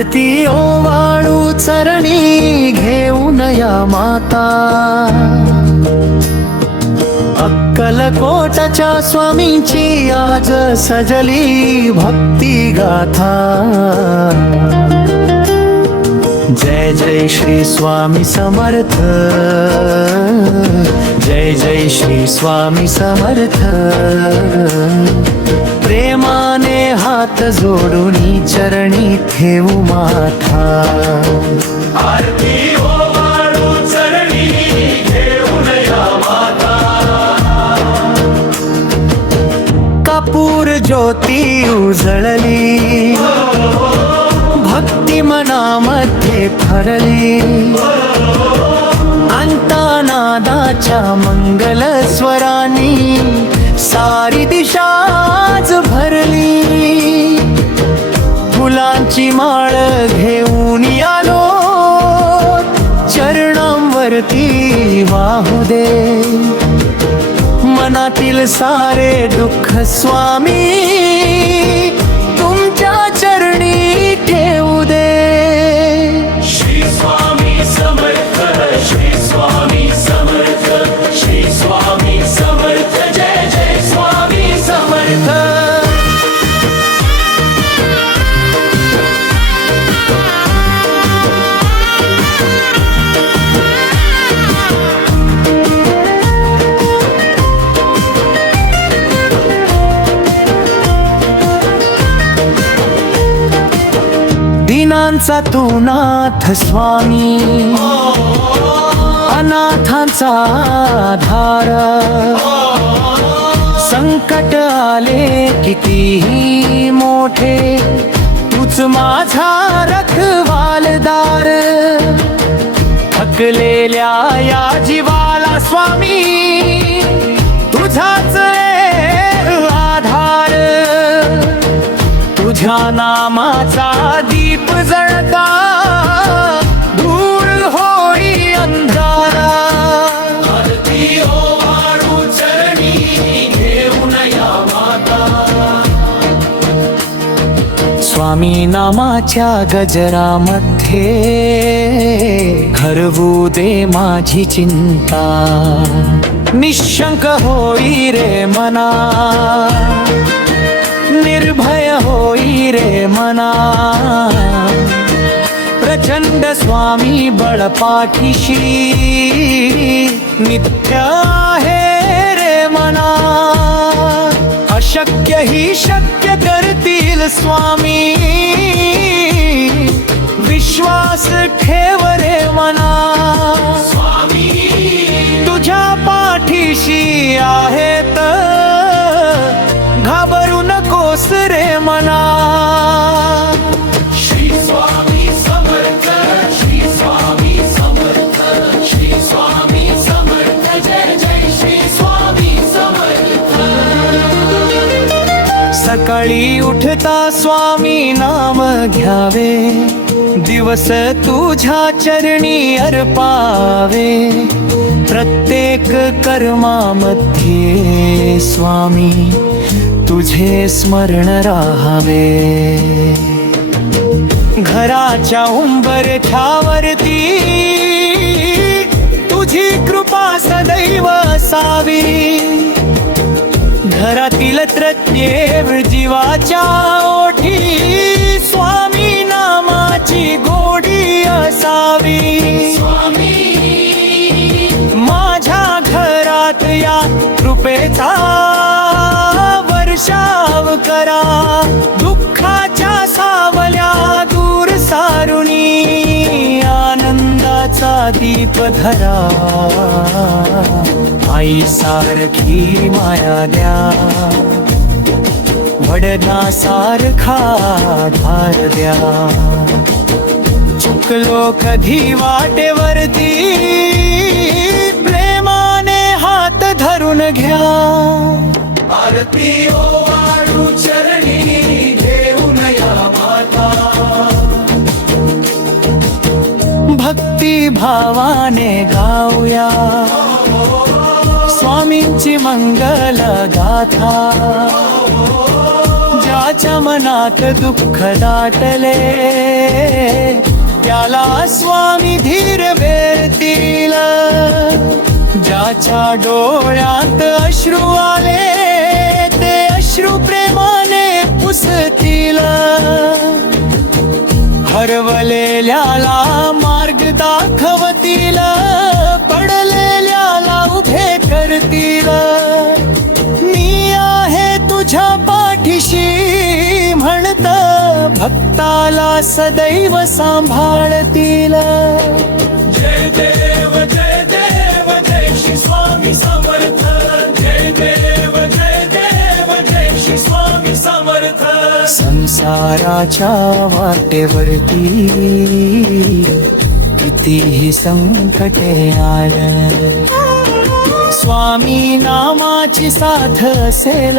आरती ओवाळू चरणी घेऊन या माता, अक्कलकोटच्या स्वामींची आज सजली भक्ती गाथा। जय जय श्री स्वामी समर्थ, जय जय श्री स्वामी समर्थ। प्रेमाने हात जोडून चरणी ठेवू माथा, आरती ओवाळू चरणी घेऊन या माता। कापूर ज्योती उजळली, भक्ती मनामध्ये भरली, अंतनादाच्या मंगल स्वरांनी सारी दिशाच भरली। फुलांची माळ घेऊन आलो, चरणांवरती वाहू दे मनातील सारे दुःख स्वामी, तुमच्या चरणी ठेवू दे। श्री स्वामी समर्थ, श्री स्वामी समर्थ, श्री स्वामी समर्थ, जय जय स्वामी समर्थ। दीनांचा तू नाथ स्वामी, अनाथांचा आधार, संकट आले कितीही मोठे, तूच माझा रखवालदार। थकलेल्या या जीवाला स्वामी तुझाच आधार, तुझ्या नामाचा दीप जळता दूर होई अंधारा। आरती ओवाळू चरणी घेऊन या माता, स्वामी नामाच्या गजरामध्ये हरवू दे माझी चिंता, निशंक होई रे मना, निर्भय होई रे मना। प्रचंड स्वामी बळपाठीशी नित्य आहे रे मना, अशक्य ही शक्य करतील स्वामी, विश्वास ठेव रे मना। स्वामी तुझ्या पाठीशी आहेत, घाबरू नकोस रे मना। श्री स्वामी समर्थ, श्री स्वामी समर्थ, श्री स्वामी समर्थ, जय जय श्री स्वामी समर्थ। सकाळी उठता स्वामी नाम घ्यावे, दिवस तुझ्या चरणी अर्पावे, प्रत्येक कर्मामध्ये स्वामी तुझे स्मरण राहावे। घराच्या उंबरठ्यावरती तुझी कृपा सदैव असावी, घरातील प्रत्येक जीवाच्या ओठी स्वामी नामाची गोडी असावी। स्वामी माझ्या घरात या कृपेचा वर्षाव करा, दुःखाच्या सावल्या दूर सारुणी, आनंदाचा दीप धरा। आई सारखी माया द्या, वडना सारखा धार द्या। चुकलो कधी वाटेवरती, प्रेमाने हात धरून घ्या। आरती ओवाळू चरणी घेऊन या माता, भक्ती भावाने गाऊया स्वामींची मंगल गाथा। ज्या ज्याच्या मनात दुःख दाटले त्याला स्वामी धीर भेटतील, ज्याच्या डोळ्यात अश्रू आले ते अश्रू प्रेमाने पुसतील, हरवलेल्याला मार्ग दाखवतील, पडलेल्याला उभे करतील, मी आहे तुझ्या पाठीशी म्हणत भक्ताला सदैव सांभाळतील. जय देव जय देव जय श्री स्वामी समर्थ. जय देव जय देव जय श्री स्वामी समर्थ. संसाराच्या वाटेवरती कितीही संकटे आलं, स्वामी नामाची साथ असेल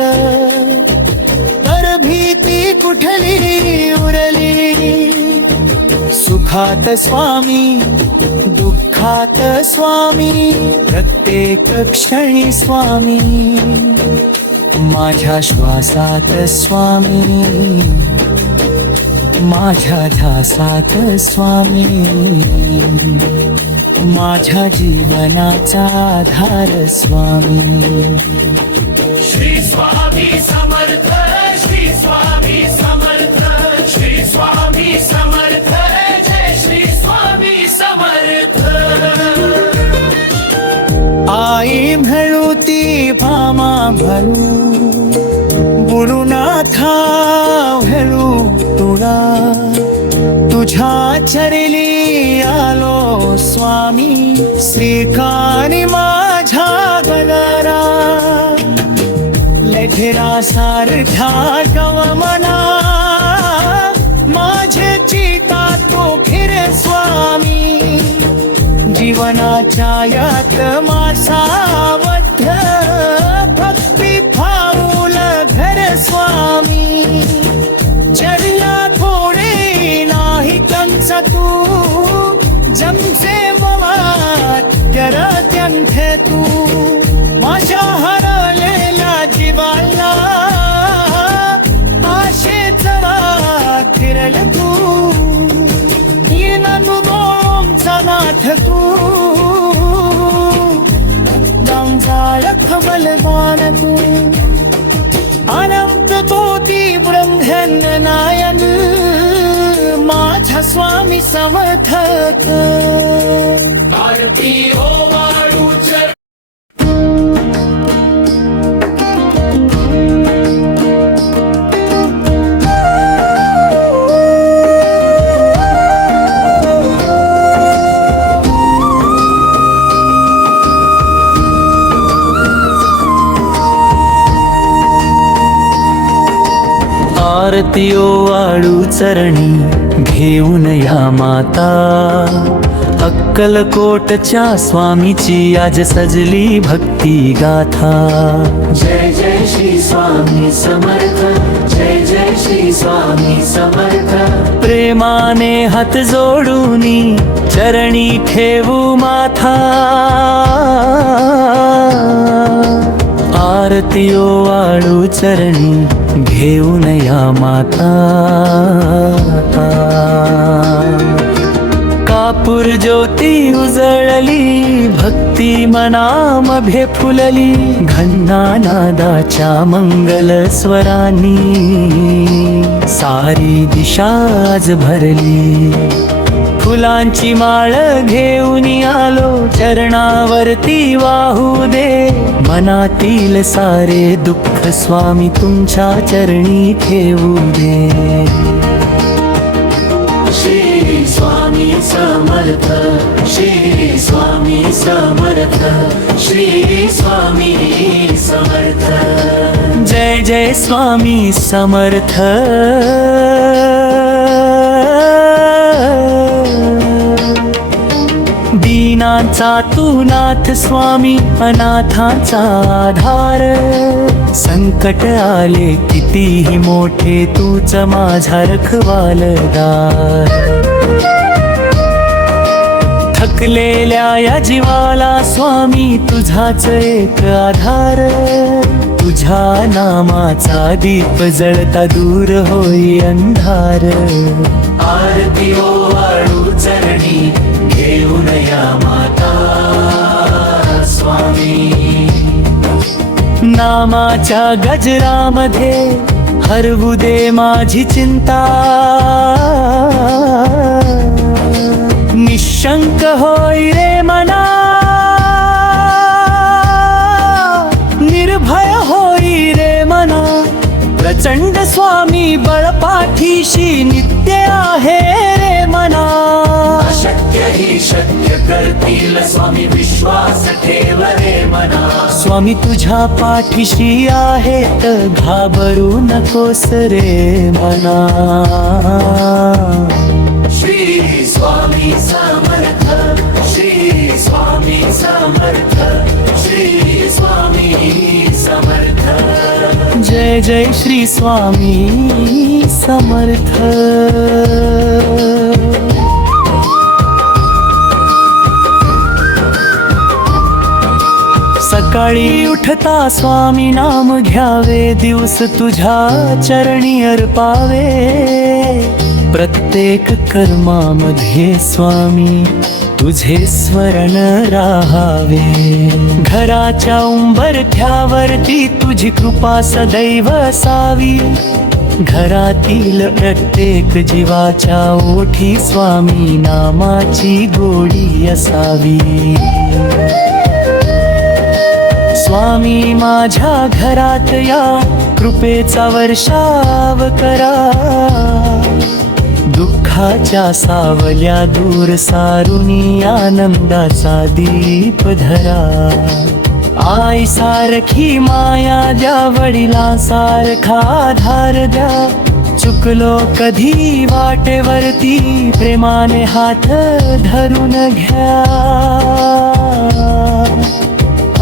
तर भीती कुठली उरली. सुखात स्वामी दुःखात स्वामी प्रत्येक क्षणी स्वामी, माझ्या श्वासात स्वामी माझ्या ध्यासात स्वामी, माझ्या जीवनाचा आधार स्वामी. श्री स्वामी समर्थ. श्री स्वामी समर्थ. श्री स्वामी समर्थ. जय श्री स्वामी समर्थ. आई म्हणू ती भामा भरू गुरुनाथा हेळू तुला, तुझ्या चरली आलो स्वामी, श्रीकानी माझ्या गणरा, लेठरा सारख्या गवमना माझे चिता तो फिरे स्वामी, जीवनाच्या यात मासावध भक्ती फाऊल घर स्वामी, चर्या थोडे नाही कंस तू, जमसे मवात करत्यंथे तू, माझ्या हरलेल्या जीवाला आशेच वाट फिरल तू, येणनुमोमचा नाथ तू, बलवान तू, अनंत कोटी ब्रह्मन नायन माझा स्वामी समर्थक. आरती ओवाळू चरण. आरती ओवाळू चरणी घेऊन या माता, अक्कलकोटच्या स्वामीची आज सजली भक्ती गाथा. जय जय श्री स्वामी समर्थ. जय जय श्री स्वामी समर्थ. प्रेमाने हात जोडूनी चरणी ठेवू माथा, आरती ओवाळू चरणी घेऊन या माता. कापूर ज्योती उजळली भक्ती मनामध्ये फुलली, घन्ना नादाच्या मंगल स्वरांनी सारी दिशा आज भरली. फुलांची माळ घेऊन आलो चरणावरती वाहू दे, मनातील सारे दुःख स्वामी तुमच्या चरणी ठेवू दे. श्री स्वामी समर्थ. श्री स्वामी समर्थ. श्री स्वामी समर्थ. जय जय स्वामी समर्थ. दीनांचा तू नाथ स्वामी, अनाथांचा आधार, संकट आले कितीही मोठे तूच माझा रखवालदार. थकलेल्या या जीवाला स्वामी तुझाच एक आधार, तुझ्या नामाचा दीप जळता दूर होई अंधार. आरती ओवाळू चरणी घेऊन या माता स्वामी. नामाच्या गजरामध्ये हरवू दे माझी चिंता. निशंक होई रे मना, निर्भय होई रे मना. प्रचंड स्वामी बळपाठीशी नित्य आहे रे मना. अशक्य ही शक्य करतील स्वामी, विश्वास ठेव रे मना. स्वामी तुझ्या पाठीशी आहेत, घाबरू नकोस रे मना. श्री स्वामी समर्थ, श्री स्वामी समर्थ, श्री स्वामी समर्थ. जय जय श्री स्वामी समर्थ. सकाळी उठता स्वामी नाम घ्यावे, दिवस तुझ्या चरणी अर्पावे. प्रत्येक कर्मामध्ये स्वामी तुझे स्मरण राहावे. घराच्या उंबरठ्यावरती तुझी कृपा सदैव असावी. घरातील प्रत्येक जीवाच्या ओठी स्वामी नामाची गोडी असावी. स्वामी माझ्या घरात या, कृपेचा वर्षाव करा. दुःखाच्या सावल्या दूर सारुनी आनंदाचा दीप धरा. आई सारखी माया द्या, वडिला सारखा आधार द्या. चुकलो कधी वाटेवरती, प्रेमाने हात धरून घ्या.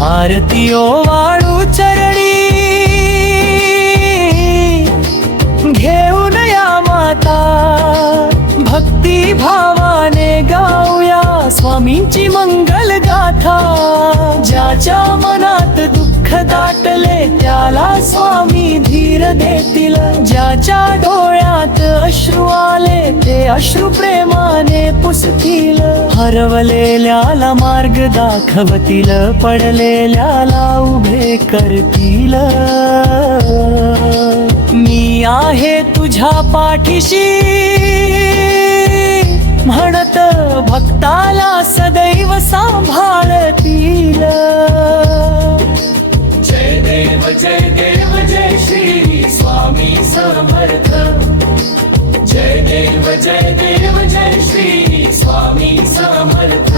आरती ओवाळू चरणी घेऊन या माता. भक्ती भावाने गाऊया स्वामींची मंगल गाथा. ज्याच्या मनात दुःख दाटले त्याला स्वामी धीर देतील. ज्याच्या डोळ्यात अश्रू आले ते अश्रू प्रेमाने पुसतील. हरवलेल्याला मार्ग दाखवतील, पडलेल्याला उभे करतील. मी आहे तुझ्या पाठीशी म्हणत, भक्ताला सदैव सांभाळतील. जय देव जय श्री स्वामी समर्थ. जय देव जय श्री स्वामी समर्थ.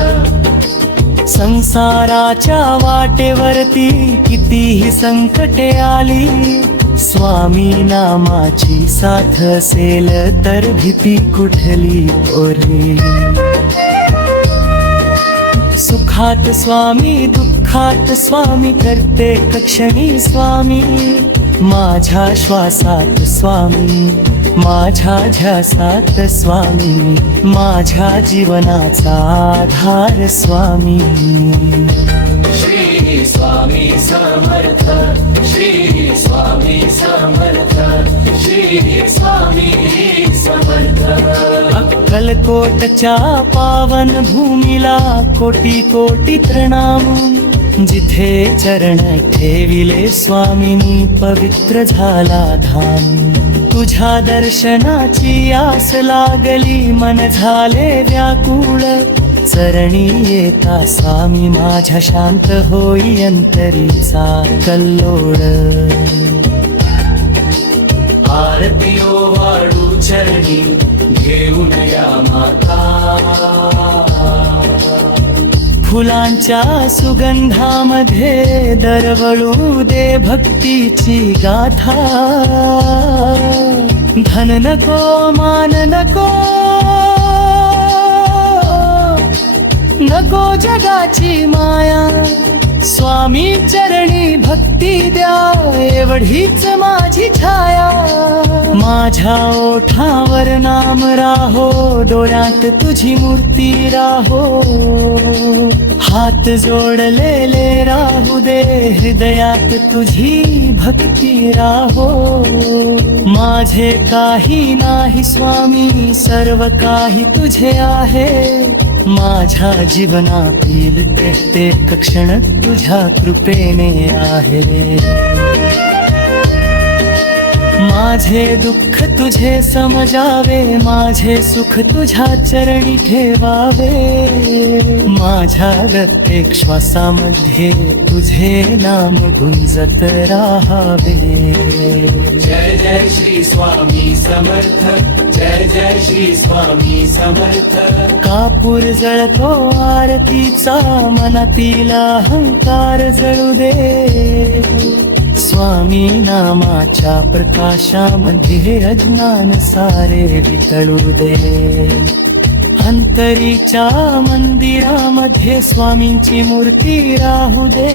संसाराच्या वाटेवरती कितीही संकटे आली, स्वामी नामाची साथ असेल तर भीती कुठली ओरली. सुखात स्वामी, दुःखात स्वामी, प्रत्येक क्षणी स्वामी. माझ्या श्वासात स्वामी, माझ्या ध्यासात स्वामी. माझ्या जीवनाचा आधार स्वामी. श्री स्वामी समर्थ, श्री स्वामी समर्थ, श्री स्वामी समर्थ. अक्कलकोटच्या पावन भूमीला कोटी कोटी प्रणाम. जिथे चरण ठेविले स्वामीनी पवित्र झाला धाम. तुझ्या दर्शनाची आस लागली, मन झाले व्याकुळ. चरणी येता स्वामी माझ्या शांत होई अंतरीचा कल्लोळ. आरती ओवाळू चरणी घेऊन या माता. फुलांच्या सुगंधामध्ये दरवळू दे भक्तीची गाथा. धन नको, मान नको, नको जगाची माया. स्वामी चरणी भक्ती द्या, एवढीच माझी छाया. माझ्या ओठावर नाम राहो, डोळ्यात तुझी मूर्ती राहो. हात जोडलेले राहू दे, हृदयात तुझी भक्ती राहो. माझे काही नाही स्वामी, सर्व काही तुझे आहे. माझ्या जीवनातील प्रत्येक क्षण तुझ्या कृपेने आहे. माझे दुःख तुझे समजावे, माझे सुख तुझ्या चरणी ठेवावे. माझ्या प्रत्येक श्वासामध्ये तुझे नाम गुंजत राहावे. जय जय श्री स्वामी समर्थ, जय जय श्री स्वामी समर्थ. कापूर जळतो आरतीचा, मनातील अहंकार जळू दे. स्वामी नामाच्या प्रकाशामध्ये अज्ञान सारे वितळू दे. अंतरीच्या मंदिरामध्ये स्वामींची मूर्ती राहू दे.